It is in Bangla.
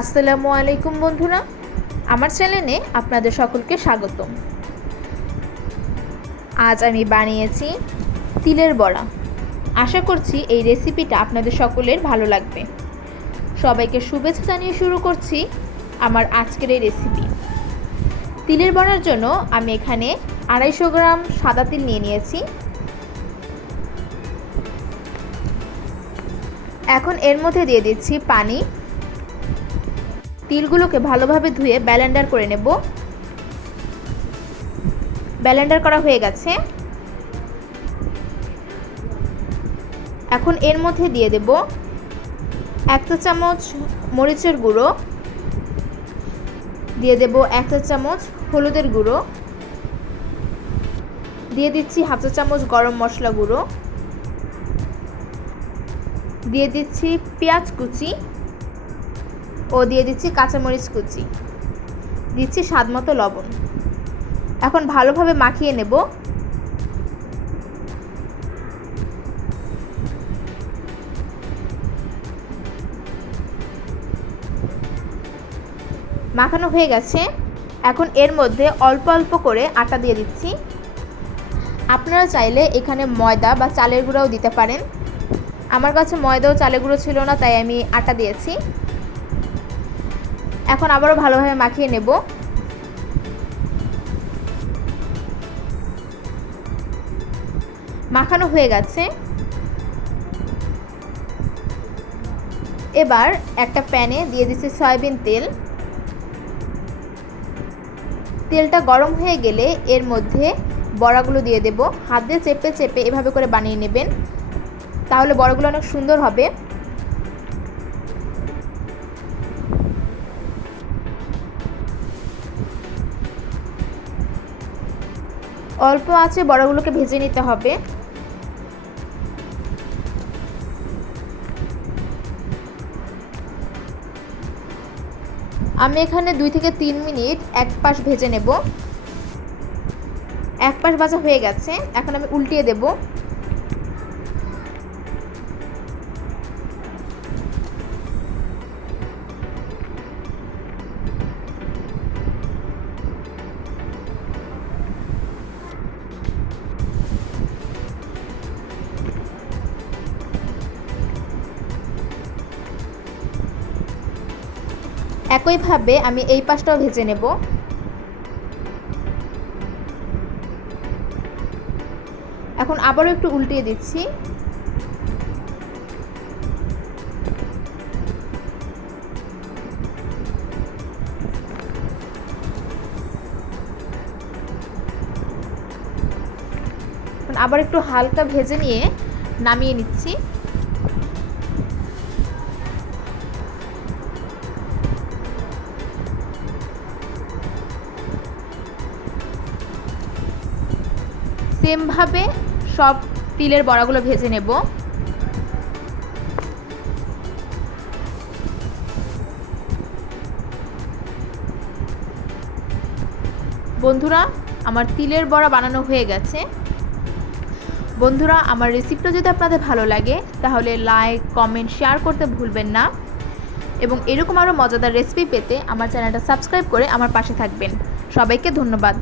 আসসালামু আলাইকুম বন্ধুরা, আমার চ্যানেলে আপনাদের সকলকে স্বাগতম। আজ আমি বানিয়েছি তিলের বড়া। আশা করছি এই রেসিপিটা আপনাদের সকলের ভালো লাগবে। সবাইকে শুভেচ্ছা জানিয়ে শুরু করছি আমার আজকের এই রেসিপি। তিলের বড়ার জন্য আমি এখানে 250 গ্রাম সাদা তিল নিয়ে নিয়েছি। এখন এর মধ্যে দিয়ে দিচ্ছি পানি। তিলগুলোকে ভালোভাবে ধুয়ে ব্লেন্ডার করে নেব। ব্লেন্ডার করা হয়ে গেছে। এখন এর মধ্যে দিয়ে দেব 1 চা চামচ মরিচের গুঁড়ো, দিয়ে দেব 1 চা চামচ হলুদের গুঁড়ো, দিয়ে দিচ্ছি 1/2 চা চামচ গরম মশলা গুঁড়ো, দিয়ে দিচ্ছি পেঁয়াজ কুচি ও দিয়ে দিচ্ছি কাঁচামরিচ কুচি, দিচ্ছি স্বাদমতো লবণ। এখন ভালোভাবে মাখিয়ে নেব। মাখানো হয়ে গেছে। এখন এর মধ্যে অল্প অল্প করে আটা দিয়ে দিচ্ছি। আপনারা চাইলে এখানে ময়দা বা চালের গুঁড়াও দিতে পারেন। আমার কাছে ময়দা ও চালের গুঁড়ো ছিল না, তাই আমি আটা দিয়েছি। এখন আবারও ভালোভাবে মাখিয়ে নেব। মাখানো হয়ে গেছে। এবার একটা প্যানে দিয়ে দিচ্ছি সয়াবিন তেল। তেলটা গরম হয়ে গেলে এর মধ্যে বড়াগুলো দিয়ে দেব। হাত দিয়ে চেপে চেপে এভাবে করে বানিয়ে নেবেন, তাহলে বড়াগুলো অনেক সুন্দর হবে। অল্প আঁচে বড়াগুলোকে ভেজে নিতে হবে। আমি এখানে 2 থেকে 3 মিনিট এক পাশ ভেজে নেব। এক পাশ ভাজা হয়ে গেছে। এখন আমি উল্টিয়ে দেব। একইভাবে আমি এই পাশটাও ভেজে নেব। এখন আবারও একটু উল্টিয়ে দিচ্ছি। এখন আবার একটু হালকা ভেজে নিয়ে নামিয়ে নিচ্ছি। সেমভাবে সব তিলের বড়াগুলো ভেজে নেব। বন্ধুরা, আমার তিলের বড়া বানানো হয়ে গেছে। বন্ধুরা, আমার রেসিপিটা যদি আপনাদের ভালো লাগে তাহলে লাইক, কমেন্ট, শেয়ার করতে ভুলবেন না এবং এরকম আরও মজাদার রেসিপি পেতে আমার চ্যানেলটা সাবস্ক্রাইব করে আমার পাশে থাকবেন। সবাইকে ধন্যবাদ।